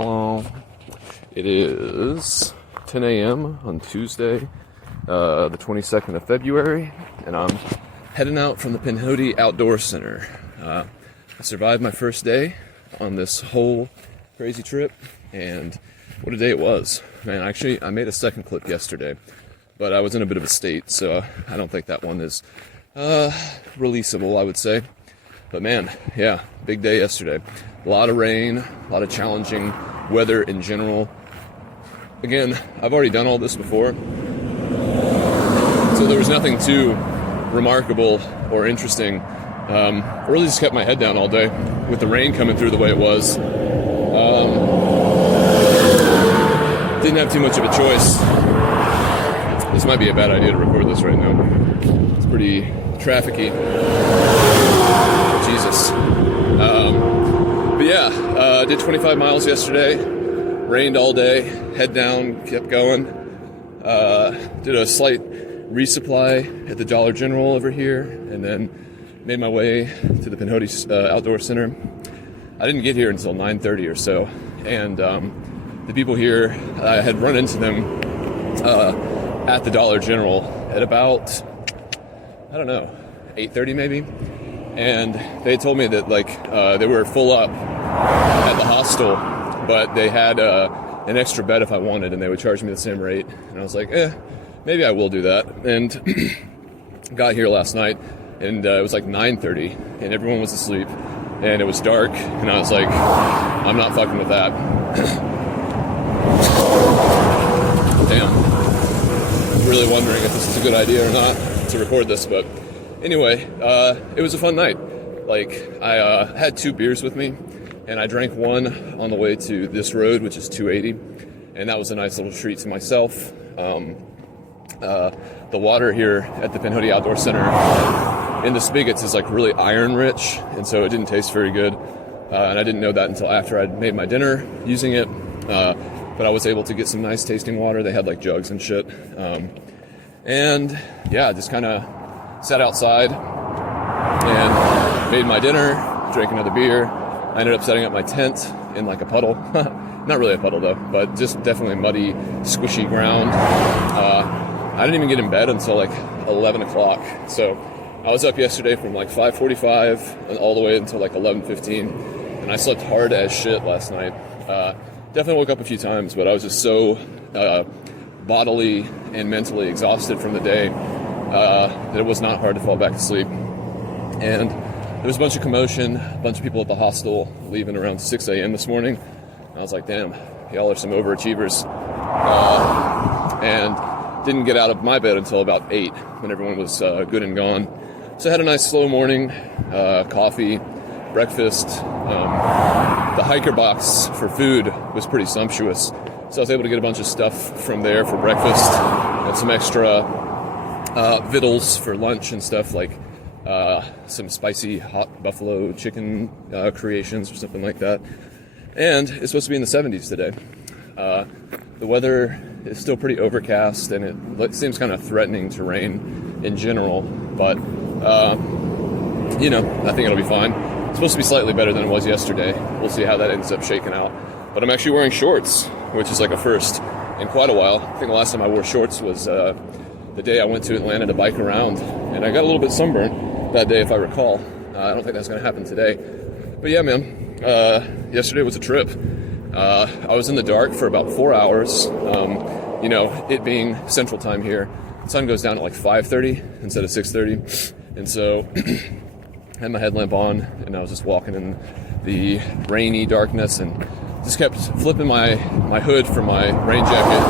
Hello. It is 10 a.m. on Tuesday, the 22nd of February, and I'm heading out from the Pinhoti Outdoor Center. I survived my first day on this whole crazy trip, and what a day it was. Man, actually, I made a second clip yesterday, but I was in a bit of a state, so I don't think that one is releasable, I would say. But man, yeah, big day yesterday. A lot of rain, a lot of challenging weather in general. Again, I've already done all this before, so there was nothing too remarkable or interesting. I really just kept my head down all day with the rain coming through the way it was. Didn't have too much of a choice. This might be a bad idea to record this right now. It's pretty trafficy. Jesus. But yeah, did 25 miles yesterday. Rained all day. Head down, kept going. Did a slight resupply at the Dollar General over here, and then made my way to the Pinhoti Outdoor Center. I didn't get here until 9:30 or so, and the people here, I had run into them at the Dollar General at about, I don't know, 8:30 maybe, and they told me that they were full up at the hostel, but they had an extra bed if I wanted, and they would charge me the same rate. And I was like, maybe I will do that. And got here last night, and it was like 9:30, and everyone was asleep, and it was dark, and I was like, I'm not fucking with that. Damn. I'm really wondering if this is a good idea or not to record this, but anyway, it was a fun night. I had 2 beers with me, and I drank one on the way to this road, which is 280, and that was a nice little treat to myself. The water here at the Pinhoti Outdoor Center in the spigots is really iron rich, and so it didn't taste very good, and I didn't know that until after I'd made my dinner using it, but I was able to get some nice tasting water. They had jugs and shit, and yeah, just kind of sat outside and made my dinner, drank another beer. I ended up setting up my tent in a puddle. Not really a puddle though, but just definitely muddy, squishy ground. I didn't even get in bed until 11 o'clock. So I was up yesterday from 5:45 and all the way until 11:15. And I slept hard as shit last night. Definitely woke up a few times, but I was just so bodily and mentally exhausted from the day that it was not hard to fall back to sleep. And there was a bunch of commotion, a bunch of people at the hostel leaving around 6 a.m. this morning. I was like, damn, y'all are some overachievers. And didn't get out of my bed until about 8 when everyone was good and gone. So I had a nice slow morning, coffee, breakfast. The hiker box for food was pretty sumptuous. So I was able to get a bunch of stuff from there for breakfast and some extra victuals for lunch and stuff some spicy hot buffalo chicken creations or something like that. And it's supposed to be in the 70s today. The weather is still pretty overcast, and it seems kind of threatening to rain in general, but I think it'll be fine. It's supposed to be slightly better than it was yesterday. We'll see how that ends up shaking out. But I'm actually wearing shorts, which is a first in quite a while. I think the last time I wore shorts was the day I went to Atlanta to bike around, and I got a little bit sunburned that day, if I recall. I don't think that's going to happen today. But yeah, man, yesterday was a trip. I was in the dark for about 4 hours. It being central time here, the sun goes down at 5:30 instead of 6:30. And so I had my headlamp on, and I was just walking in the rainy darkness and just kept flipping my hood from my rain jacket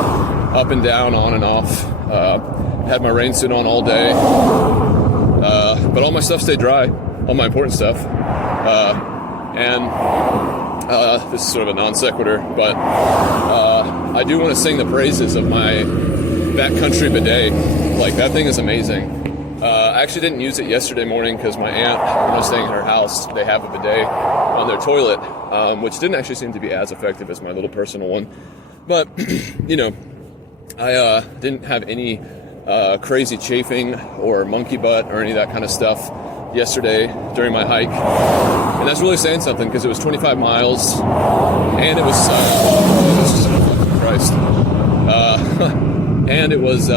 up and down, on and off. Had my rain suit on all day, but all my stuff stayed dry, all my important stuff. This is sort of a non sequitur, but I do want to sing the praises of my backcountry bidet. That thing is amazing. I actually didn't use it yesterday morning because my aunt, when I was staying at her house, they have a bidet on their toilet, which didn't actually seem to be as effective as my little personal one. But, I didn't have any crazy chafing or monkey butt or any of that kind of stuff yesterday during my hike, and that's really saying something because it was 25 miles, and it was Christ, and it was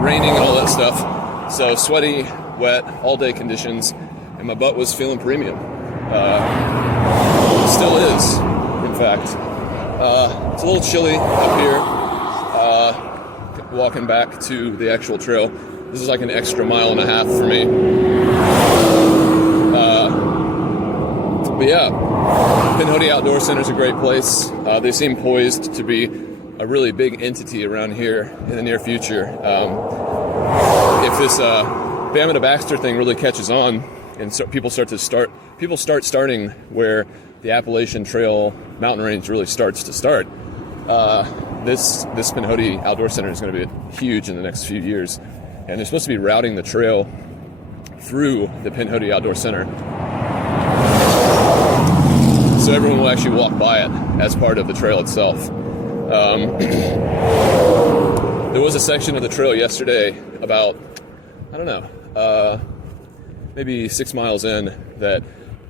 raining and all that stuff. So sweaty, wet, all-day conditions, and my butt was feeling premium. It still is, in fact. It's a little chilly up here. Walking back to the actual trail. This is like an extra mile and a half for me. But yeah, Pinhoti Outdoor Center is a great place. They seem poised to be a really big entity around here in the near future. If this Bama to Baxter thing really catches on, and so people start starting where the Appalachian Trail mountain range really starts to start. This Pinhoti Outdoor Center is going to be huge in the next few years, and they're supposed to be routing the trail through the Pinhoti Outdoor Center, so everyone will actually walk by it as part of the trail itself. There was a section of the trail yesterday about, I don't know, maybe 6 miles in that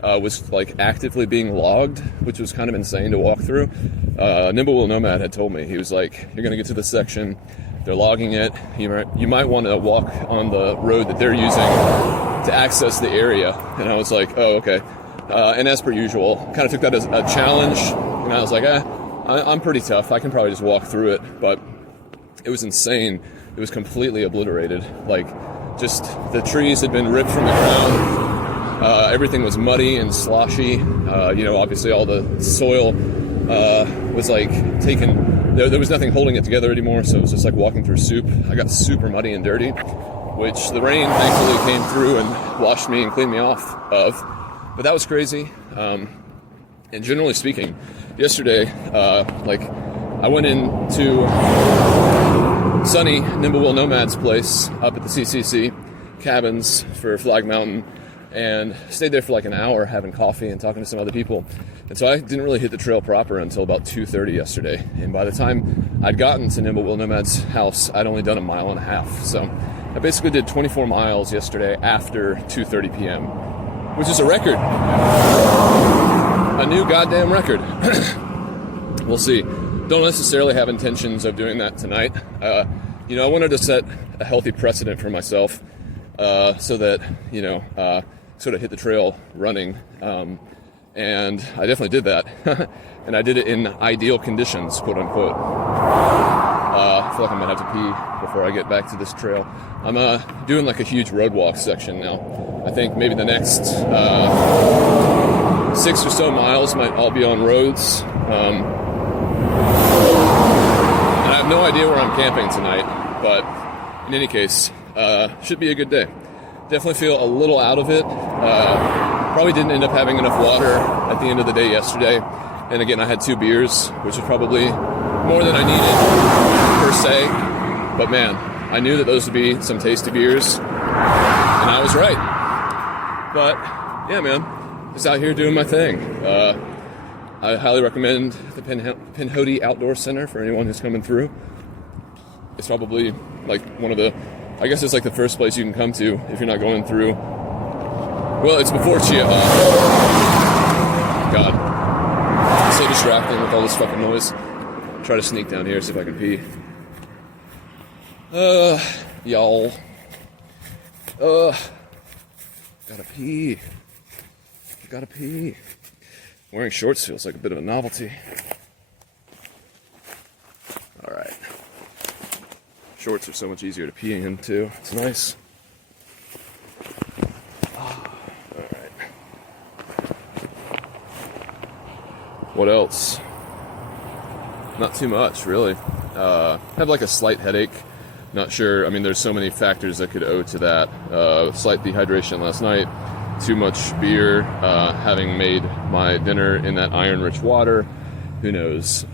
was like actively being logged, which was kind of insane to walk through. Nimblewheel Nomad had told me, he was like, you're going to get to this section, they're logging it, you might want to walk on the road that they're using to access the area. And I was like, oh, okay. And as per usual, kind of took that as a challenge, and I was like, I'm pretty tough, I can probably just walk through it. But it was insane. It was completely obliterated. Like, just the trees had been ripped from the ground. Everything was muddy and sloshy. Obviously all the soil was like taken. There was nothing holding it together anymore, so it was just like walking through soup. I got super muddy and dirty, which the rain thankfully came through and washed me and cleaned me off of. But that was crazy. And generally speaking, yesterday, I went into sunny Nimblewheel Nomad's place up at the CCC cabins for Flag Mountain, and stayed there for like an hour having coffee and talking to some other people. And so I didn't really hit the trail proper until about 2:30 yesterday. And by the time I'd gotten to Nimblewheel Nomad's house, I'd only done a mile and a half. So I basically did 24 miles yesterday after 2:30 p.m., which is a record. A new goddamn record. We'll see. Don't necessarily have intentions of doing that tonight. I wanted to set a healthy precedent for myself, so that, sort of hit the trail running. And I definitely did that. And I did it in ideal conditions, quote unquote. I feel like I might have to pee before I get back to this trail. I'm doing like a huge road walk section now. I think maybe the next 6 or so miles might all be on roads. And I have no idea where I'm camping tonight, but in any case, should be a good day. Definitely feel a little out of it. Probably didn't end up having enough water at the end of the day yesterday. And again, I had 2 beers, which was probably more than I needed per se. But man, I knew that those would be some tasty beers, and I was right. But yeah, man, just out here doing my thing. I highly recommend the Pinhoti Outdoor Center for anyone who's coming through. It's probably like I guess it's like the first place you can come to if you're not going through. Well, it's before Chiaha. God. It's so distracting with all this fucking noise. Try to sneak down here, see if I can pee. Y'all. Gotta pee. Wearing shorts feels like a bit of a novelty. Alright. Shorts are so much easier to pee in, too. It's nice. Alright. What else? Not too much, really. Have like a slight headache. Not sure. I mean, there's so many factors that could owe to that. Slight dehydration last night. Too much beer. Having made my dinner in that iron-rich water. Who knows?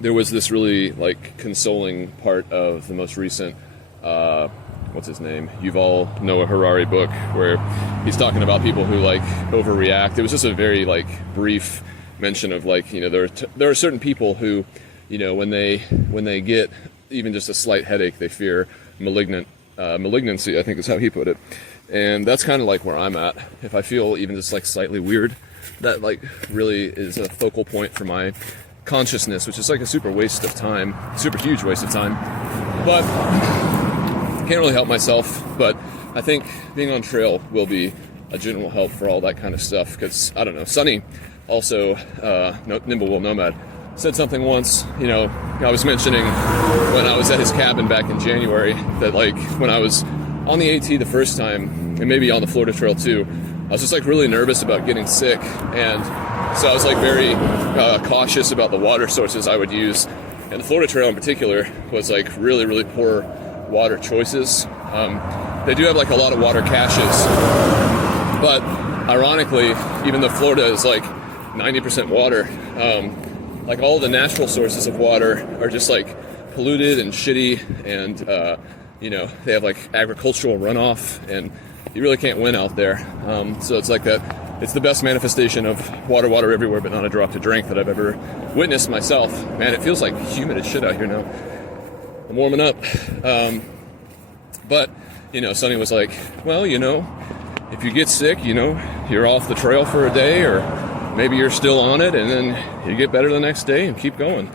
There was this really like consoling part of the most recent what's his name, Yuval Noah Harari book, where he's talking about people who like overreact. It was just a very like brief mention of like, there are certain people who, when they get even just a slight headache, they fear malignancy, I think is how he put it. And that's kind of like where I'm at. If I feel even just like slightly weird, that like really is a focal point for my consciousness, which is like a super huge waste of time. But can't really help myself. But I think being on trail will be a general help for all that kind of stuff. Because I don't know, Sunny also, Nimble Will Nomad, said something once. You know, I was mentioning when I was at his cabin back in January that like when I was on the AT the first time, and maybe on the Florida Trail too, I was just like really nervous about getting sick, and so I was like very cautious about the water sources I would use. And the Florida Trail in particular was like really, really poor water choices. They do have like a lot of water caches, but ironically, even though Florida is like 90% water, like all the natural sources of water are just like polluted and shitty, and you know, they have like agricultural runoff, and you really can't win out there. So it's like that. It's the best manifestation of water everywhere, but not a drop to drink that I've ever witnessed myself. Man, it feels like humid as shit out here now. I'm warming up. But, you know, Sonny was like, well, you know, if you get sick, you know, you're off the trail for a day, or maybe you're still on it, and then you get better the next day and keep going.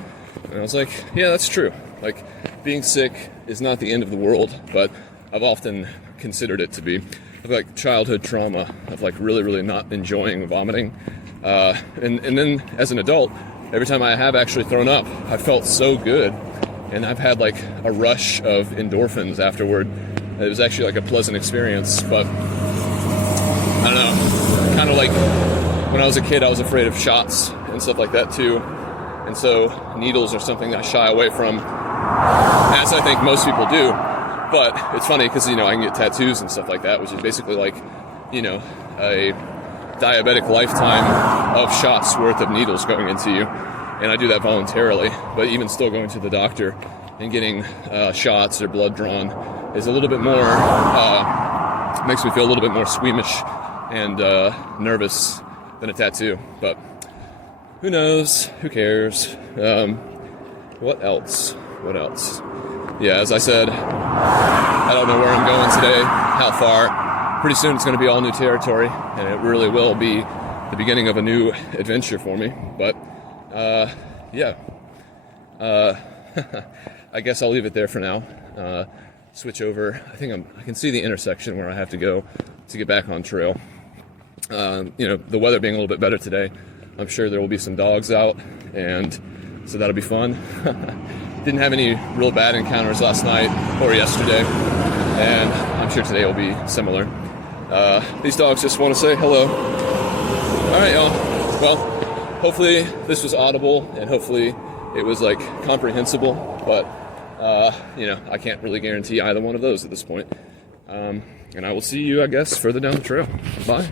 And I was like, yeah, that's true. Like, being sick is not the end of the world, but I've often considered it to be. Like childhood trauma of like really, really not enjoying vomiting. And then as an adult, every time I have actually thrown up, I felt so good. And I've had like a rush of endorphins afterward. It was actually like a pleasant experience, but I don't know, kind of like when I was a kid, I was afraid of shots and stuff like that too. And so needles are something I shy away from, as I think most people do. But it's funny because, you know, I can get tattoos and stuff like that, which is basically like, you know, a diabetic lifetime of shots worth of needles going into you. And I do that voluntarily. But even still going to the doctor and getting shots or blood drawn is a little bit more, makes me feel a little bit more squeamish and nervous than a tattoo. But who knows? Who cares? What else? Yeah, as I said, I don't know where I'm going today, how far. Pretty soon it's going to be all new territory, and it really will be the beginning of a new adventure for me. But, yeah. I guess I'll leave it there for now. Switch over. I think I can see the intersection where I have to go to get back on trail. You know, the weather being a little bit better today, I'm sure there will be some dogs out, and so that'll be fun. Didn't have any real bad encounters last night or yesterday, and I'm sure today will be similar. These dogs just want to say hello. All right, y'all. Well, hopefully this was audible, and hopefully it was like comprehensible, but you know, I can't really guarantee either one of those at this point. And I will see you, I guess, further down the trail. Bye.